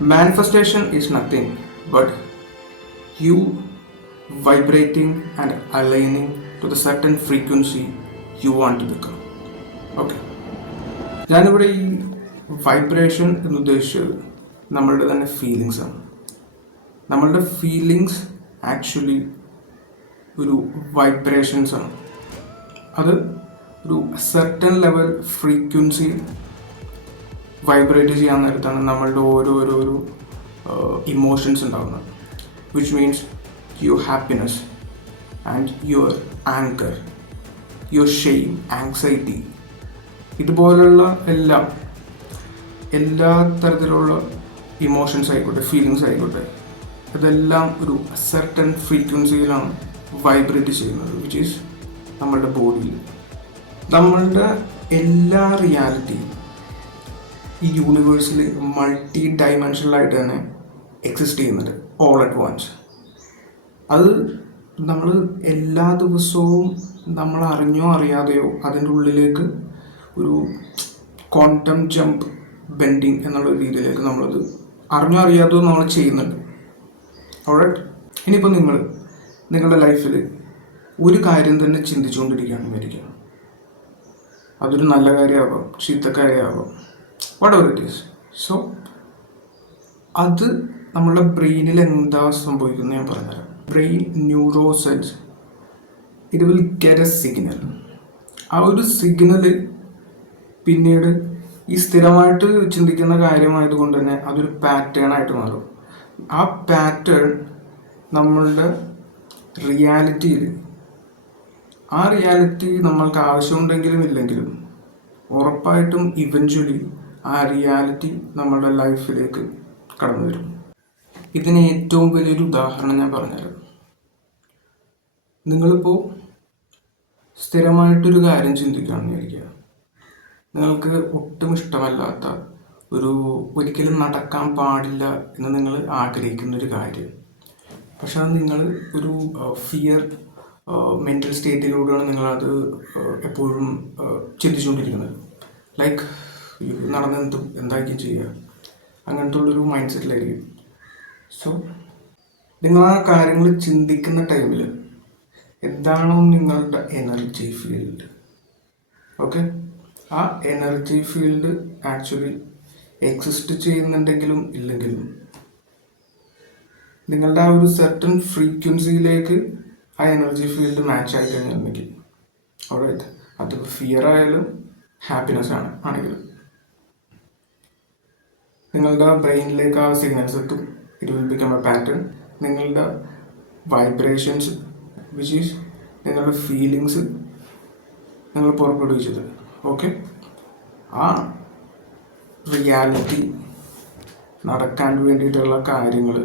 Manifestation is nothing but you vibrating and aligning to the certain frequency you want to become. Okay. ഞാനിവിടെ ഈ vibration എന്ന് ഉദ്ദേശിച്ചത് നമ്മളുടെ തന്നെ ഫീലിങ്സ് ആണ്. നമ്മളുടെ ഫീലിങ്സ് ആക്ച്വലി ഒരു വൈബ്രേഷൻസ് ആണ്. അത് ഒരു സെർട്ടൺ ലെവൽ ഫ്രീക്വൻസി വൈബ്രേറ്റ് ചെയ്യാൻ നേരത്താണ് നമ്മളുടെ ഓരോരോ ഇമോഷൻസ് ഉണ്ടാകുന്നത്. Which means your happiness and your anchor, your shame, anxiety, ഇതുപോലുള്ള എല്ലാ തരത്തിലുള്ള ഇമോഷൻസ് ആയിക്കോട്ടെ, ഫീലിങ്സ് ആയിക്കോട്ടെ, ഇതെല്ലാം ഒരു സെർട്ടൺ ഫ്രീക്വൻസിയിലാണ് വൈബ്രേറ്റ് ചെയ്യുന്നത്. വിച്ച് ഈസ് നമ്മളുടെ ബോഡിയിൽ. നമ്മളുടെ എല്ലാ റിയാലിറ്റിയും ഈ യൂണിവേഴ്സിൽ മൾട്ടി ഡൈമെൻഷനലായിട്ട് തന്നെ എക്സിസ്റ്റ് ചെയ്യുന്നുണ്ട് ഓൾ അറ്റ് വൺസ്. അത് നമ്മൾ എല്ലാ ദിവസവും നമ്മൾ അറിഞ്ഞോ അറിയാതെയോ അതിൻ്റെ ഉള്ളിലേക്ക് ഒരു ക്വാണ്ടം ജമ്പ് ബെൻഡിങ് എന്നുള്ള രീതിയിലേക്ക് നമ്മളത് അറിഞ്ഞോ അറിയാതെയോ നമ്മൾ ചെയ്യുന്നുണ്ട്. ഓൾറൈറ്റ്. ഇനിയിപ്പോൾ നിങ്ങളുടെ ലൈഫിൽ ഒരു കാര്യം തന്നെ ചിന്തിച്ചുകൊണ്ടിരിക്കുകയാണെന്ന് വിചാരിക്കുക. അതൊരു നല്ല കാര്യമാവാം, ചീത്ത കാര്യമാവാം, whatever it is. സോ അത് നമ്മുടെ ബ്രെയിനിൽ എന്താ സംഭവിക്കുന്നത് ഞാൻ പറഞ്ഞുതരാം. Brain neuro cells it will get A signal. ആ ഒരു സിഗ്നൽ പിന്നീട് ഈ സ്ഥിരമായിട്ട് ചിന്തിക്കുന്ന കാര്യമായതുകൊണ്ട് തന്നെ അതൊരു പാറ്റേൺ ആയിട്ട് മാറും. ആ പാറ്റേൺ നമ്മളുടെ റിയാലിറ്റിയിൽ, ആ റിയാലിറ്റി നമ്മൾക്ക് ആവശ്യമുണ്ടെങ്കിലും ഇല്ലെങ്കിലും ഉറപ്പായിട്ടും ഇവഞ്ച്വലി ആ റിയാലിറ്റി നമ്മളുടെ ലൈഫിലേക്ക് കടന്നു വരും. ഇതിന് ഏറ്റവും വലിയൊരു ഉദാഹരണം ഞാൻ പറഞ്ഞുതരാം. നിങ്ങളിപ്പോൾ സ്ഥിരമായിട്ടൊരു കാര്യം ചിന്തിക്കുകയാണെന്ന് വിചാരിക്കുക. നിങ്ങൾക്ക് ഒട്ടും ഇഷ്ടമല്ലാത്ത ഒരിക്കലും നടക്കാൻ പാടില്ല എന്ന് നിങ്ങൾ ആഗ്രഹിക്കുന്നൊരു കാര്യം. പക്ഷെ അത് നിങ്ങൾ ഒരു ഫിയർ മെൻ്റൽ സ്റ്റേറ്റിലൂടെയാണ് നിങ്ങളത് എപ്പോഴും ചിന്തിച്ചുകൊണ്ടിരിക്കുന്നത്. ലൈക്ക് നടന്നെന്തും എന്തായിരിക്കും ചെയ്യുക, അങ്ങനത്തെ ഉള്ളൊരു മൈൻഡ് സെറ്റിലായിരിക്കും. സോ നിങ്ങൾ ആ കാര്യങ്ങൾ ചിന്തിക്കുന്ന ടൈമിൽ എന്താണോ നിങ്ങളുടെ എനർജി ഫീൽഡ്, ഓക്കെ, ആ എനർജി ഫീൽഡ് ആക്ച്വലി എക്സിസ്റ്റ് ചെയ്യുന്നുണ്ടെങ്കിലും ഇല്ലെങ്കിലും നിങ്ങളുടെ ആ ഒരു സെർട്ടൺ ഫ്രീക്വൻസിയിലേക്ക് ആ എനർജി ഫീൽഡ് മാച്ച് ആയി കഴിഞ്ഞിട്ടുണ്ടെങ്കിൽ, ഓൾറൈറ്റ്, അത് ഫിയർ ആയാലും ഹാപ്പിനെസ് ആണെങ്കിലും നിങ്ങളുടെ ബ്രെയിനിലേക്ക് ആ സിഗ്നൽസ് എത്തും. It will become A pattern. നിങ്ങളുടെ വൈബ്രേഷൻസ് വിച്ച് ഈസ് നിങ്ങളുടെ ഫീലിങ്സ് നിങ്ങൾ പുറപ്പെടുവിച്ചത്, ഓക്കെ, ആ റിയാലിറ്റി നടക്കാൻ വേണ്ടിയിട്ടുള്ള കാര്യങ്ങൾ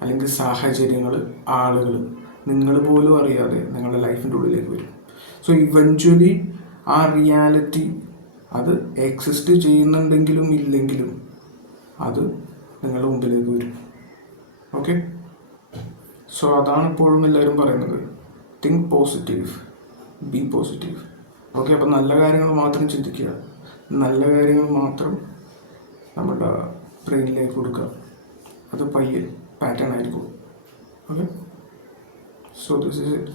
അല്ലെങ്കിൽ സാഹചര്യങ്ങൾ, ആളുകൾ നിങ്ങൾ പോലും അറിയാതെ നിങ്ങളുടെ ലൈഫിൻ്റെ ഉള്ളിലേക്ക് വരും. സോ ഇവഞ്ച്വലി ആ റിയാലിറ്റി അത് എക്സിസ്റ്റ് ചെയ്യുന്നുണ്ടെങ്കിലും ഇല്ലെങ്കിലും അത് നിങ്ങളുടെ മുമ്പിലേക്ക് വരും. ഓക്കെ. സോ അതാണ് ഇപ്പോഴും എല്ലാവരും പറയുന്നത്, think positive, B positive. Okay. അപ്പം നല്ല കാര്യങ്ങൾ മാത്രം ചിന്തിക്കുക, നല്ല കാര്യങ്ങൾ മാത്രം നമ്മുടെ ബ്രെയിനിലേക്ക് കൊടുക്കുക. അത് പയ്യെ പാറ്റേൺ ആയിരിക്കും. Okay. So this is it.